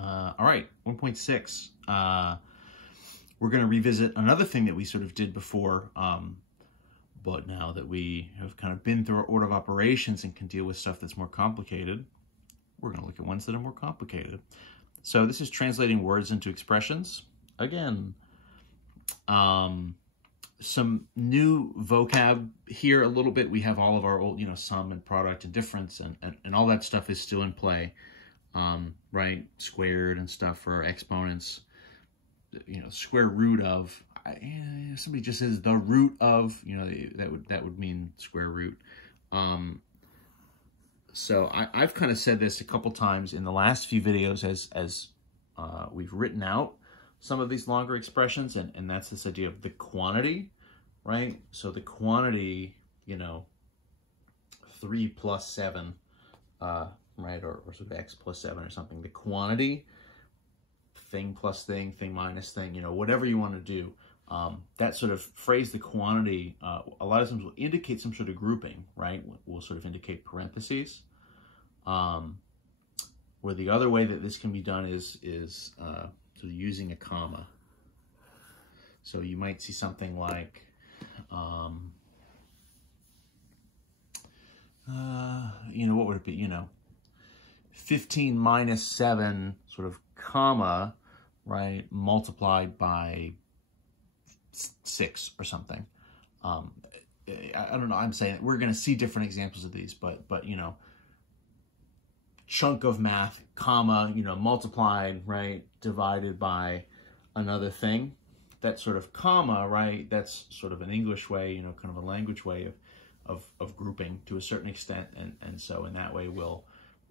All right, 1.6. We're going to revisit another thing that we sort of did before, but now that we have kind of been through our order of operations and can deal with stuff that's more complicated, we're going to look at ones that are more complicated. So this is translating words into expressions. Again, some new vocab here a little bit. We have all of our old, sum and product and difference and all that stuff is still in play, right? Squared and stuff for exponents, square root of, somebody just says the root of, that would mean square root. So I've kind of said this a couple times in the last few videos as we've written out some of these longer expressions, and that's this idea of the quantity, right? So the quantity, 3 plus 7, right, or sort of x plus 7 or something. The quantity, thing plus thing, thing minus thing, whatever you want to do. That sort of phrase, the quantity, a lot of times will indicate some sort of grouping, right? Will sort of indicate parentheses. Where the other way that this can be done is sort of using a comma. So you might see something like, what would it be? 15 minus 7 sort of comma, right, multiplied by 6 or something. I don't know. I'm saying we're going to see different examples of these, but chunk of math, comma, multiplied, right, divided by another thing. That sort of comma, right, that's sort of an English way, kind of a language way of grouping to a certain extent, and so in that way we'll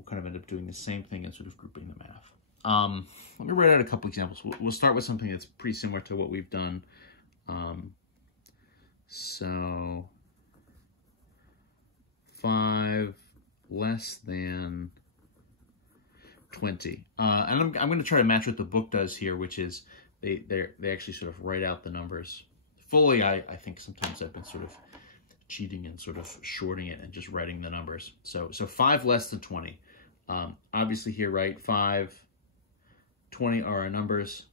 kind of end up doing the same thing and sort of grouping the math. Let me write out a couple examples. We'll start with something that's pretty similar to what we've done. So 5 less than 20. And I'm going to try to match what the book does here, which is they actually sort of write out the numbers fully. I think sometimes I've been sort of cheating and sort of shorting it and just writing the numbers. So 5 less than 20. Obviously here, right, 5, 20 are our numbers.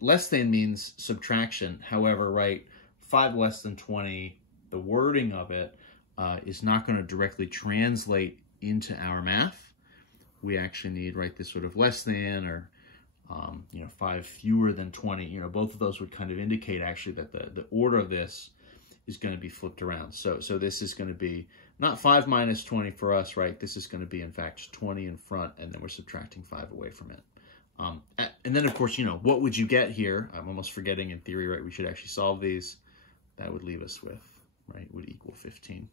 Less than means subtraction. However, right, 5 less than 20, the wording of it is not going to directly translate into our math. We actually need, right, this sort of less than, or 5 fewer than 20. Both of those would kind of indicate actually that the order of this is going to be flipped around. So this is going to be not 5 minus 20 for us, right? This is going to be, in fact, 20 in front, and then we're subtracting 5 away from it. And then, of course, what would you get here? I'm almost forgetting in theory, right? We should actually solve these. That would leave us with, right, would equal 15.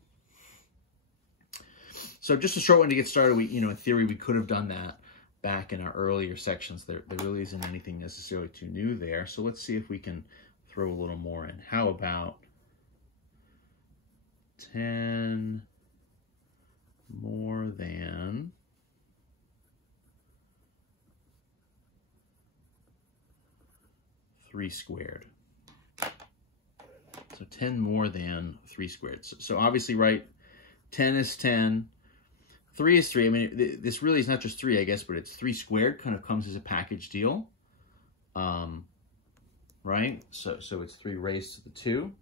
So just a short one to get started. We, in theory, we could have done that back in our earlier sections. There really isn't anything necessarily too new there. So let's see if we can throw a little more in. How about 10 more than 3 squared? So 10 more than 3 squared. So obviously, right, 10 is 10. 3 is 3. I mean, this really is not just 3, I guess, but it's 3 squared, kind of comes as a package deal, right? So it's 3 raised to the 2.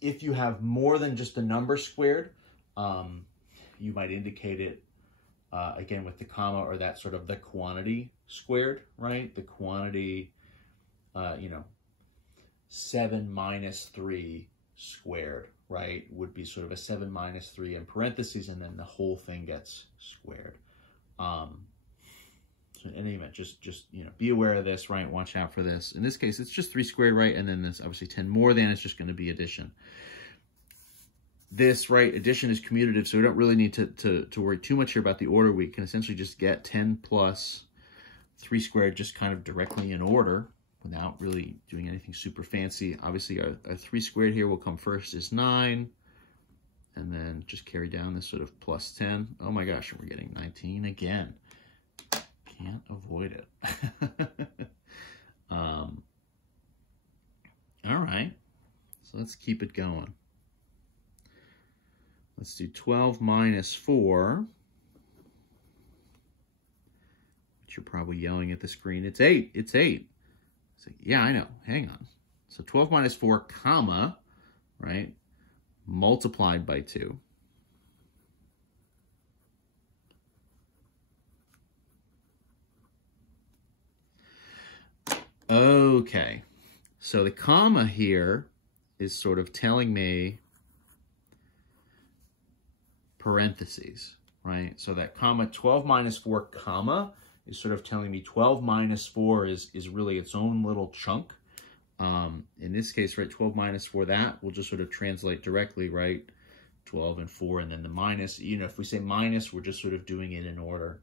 If you have more than just the number squared, you might indicate it, again, with the comma or that sort of the quantity squared, right? The quantity, 7 minus 3 squared, right, would be sort of a 7 minus 3 in parentheses, and then the whole thing gets squared. So in any event, just be aware of this, right? Watch out for this. In this case, it's just 3 squared, right? And then this, obviously, 10 more than is just going to be addition. This, right, addition is commutative, so we don't really need to worry too much here about the order. We can essentially just get 10 plus 3 squared just kind of directly in order without really doing anything super fancy. Obviously, our 3 squared here will come first is 9, and then just carry down this sort of plus 10. Oh my gosh, we're getting 19 again. Can't avoid it. All right, so let's keep it going. Let's do 12 minus 4, You're probably yelling at the screen, it's 8, it's 8. It's like, yeah, I know, hang on. So 12 minus 4, comma, right, multiplied by 2. Okay, so the comma here is sort of telling me parentheses, right? So that comma, 12 minus 4, comma, is sort of telling me 12 minus 4 is really its own little chunk. In this case, right, 12 minus 4, that will just sort of translate directly, right? 12 and 4, and then the minus, you know, if we say minus, we're just sort of doing it in order.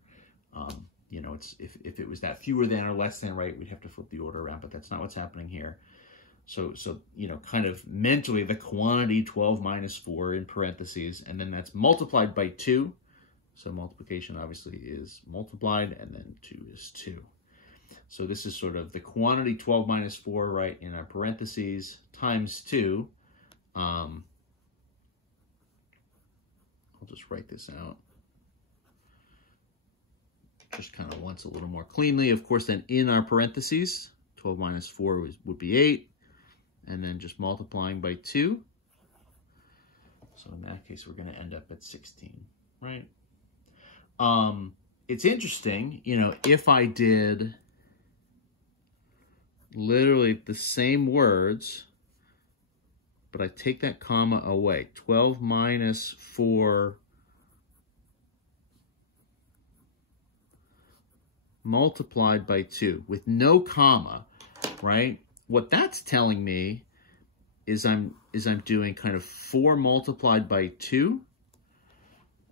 You know, it's if it was that fewer than or less than, right, we'd have to flip the order around, but that's not what's happening here. So you know, kind of mentally, the quantity 12 minus 4 in parentheses, and then that's multiplied by 2. So multiplication obviously is multiplied, and then 2 is 2. So this is sort of the quantity 12 minus 4, right, in our parentheses, times 2. I'll just write this out. Just kind of once a little more cleanly. Of course, then in our parentheses, 12 minus 4 would be 8. And then just multiplying by 2. So in that case, we're going to end up at 16, right? It's interesting, you know, if I did literally the same words, but I take that comma away. 12 minus 4 multiplied by 2 with no comma, right? What that's telling me is I'm doing kind of 4 multiplied by 2.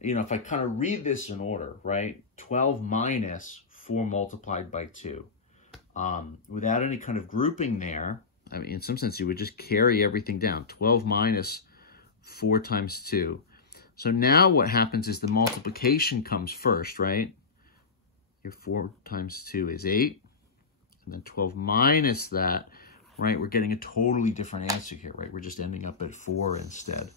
You know, if I kind of read this in order, right? 12 minus 4 multiplied by 2. Without any kind of grouping there, I mean, in some sense, you would just carry everything down. 12 minus 4 times 2. So now what happens is the multiplication comes first, right? Your 4 times 2 is 8. And then 12 minus that, right? We're getting a totally different answer here, right? We're just ending up at 4 instead.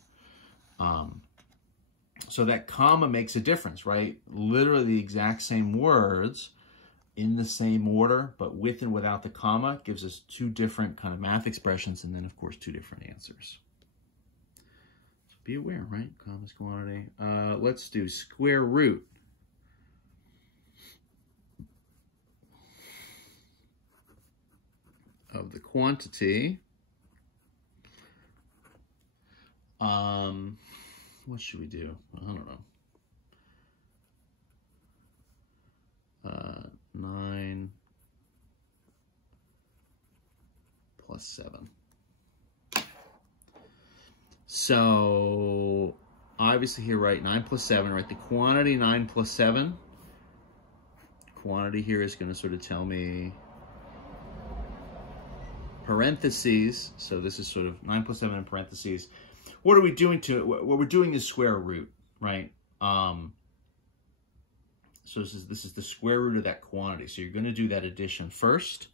So that comma makes a difference, right? Literally the exact same words in the same order, but with and without the comma gives us 2 different kind of math expressions, and then, of course, 2 different answers. So be aware, right? Comma's quantity. Let's do square root. Of the quantity. What should we do? I don't know. 9 plus 7. So obviously here, right, 9 plus 7, right? The quantity 9 plus 7. Quantity here is going to sort of tell me parentheses. So this is sort of 9 plus 7 in parentheses. What are we doing to it? What we're doing is square root, right? So this is the square root of that quantity. So you're going to do that addition first,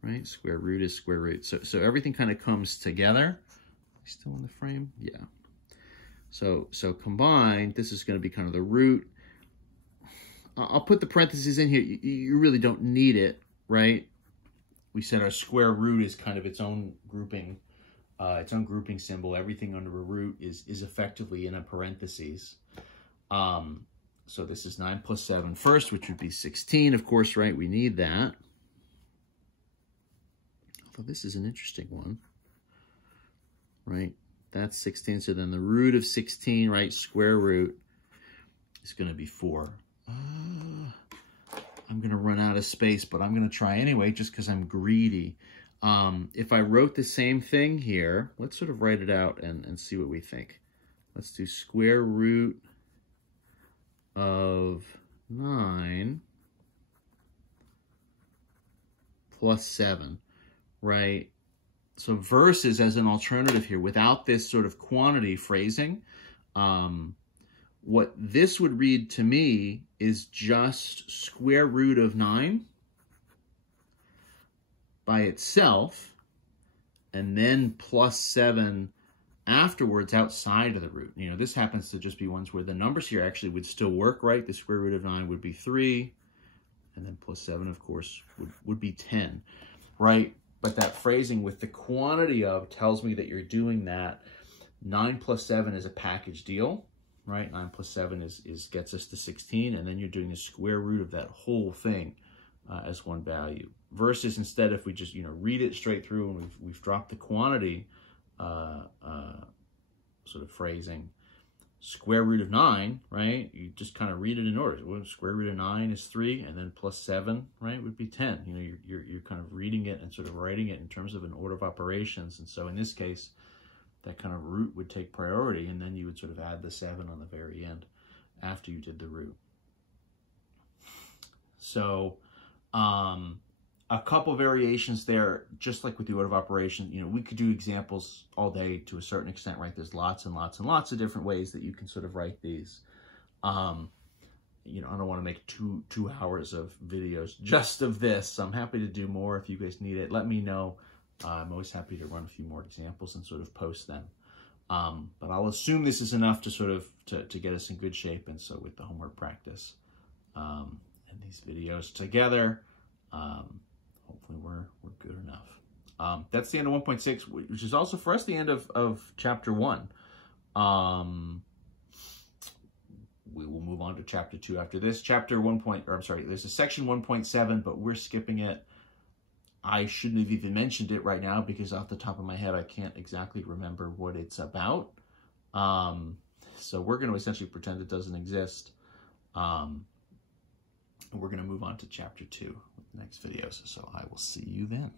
right? Square root is square root. So everything kind of comes together. Still in the frame? Yeah. So combined, this is going to be kind of the root. I'll put the parentheses in here. You really don't need it, right? We said our square root is kind of its own grouping symbol. Everything under a root is effectively in a parentheses. So this is 9 plus 7 first, which would be 16, of course, right? We need that. Although this is an interesting one, right? That's 16. So then the root of 16, right, square root is going to be 4. I'm going to run out of space, but I'm going to try anyway just because I'm greedy. If I wrote the same thing here, let's sort of write it out and see what we think. Let's do square root of 9 plus 7, right? So versus as an alternative here, without this sort of quantity phrasing, what this would read to me is just square root of 9 by itself, and then plus 7 afterwards outside of the root. You know, this happens to just be ones where the numbers here actually would still work, right? The square root of 9 would be 3, and then plus 7, of course, would be 10, right? But that phrasing with the quantity of tells me that you're doing that. 9 plus 7 is a package deal, right? 9 plus 7 gets us to 16, and then you're doing the square root of that whole thing as one value. Versus instead, if we just read it straight through and we've dropped the quantity sort of phrasing, square root of 9, right? You just kind of read it in order. Well, square root of 9 is 3, and then plus 7, right, would be 10. You're kind of reading it and sort of writing it in terms of an order of operations. And so in this case, that kind of root would take priority, and then you would sort of add the 7 on the very end after you did the root. So a couple variations there, just like with the order of operation. We could do examples all day to a certain extent, right? There's lots and lots and lots of different ways that you can sort of write these. I don't want to make two hours of videos just of this. I'm happy to do more if you guys need it. Let me know. I'm always happy to run a few more examples and sort of post them. But I'll assume this is enough to sort of to get us in good shape. And so with the homework practice and these videos together, hopefully we're good enough. That's the end of 1.6, which is also for us the end of chapter 1. We will move on to chapter 2 after this. There's a section 1.7, but we're skipping it. I shouldn't have even mentioned it right now because off the top of my head, I can't exactly remember what it's about. So we're going to essentially pretend it doesn't exist. And we're going to move on to chapter 2 with the next videos. So I will see you then.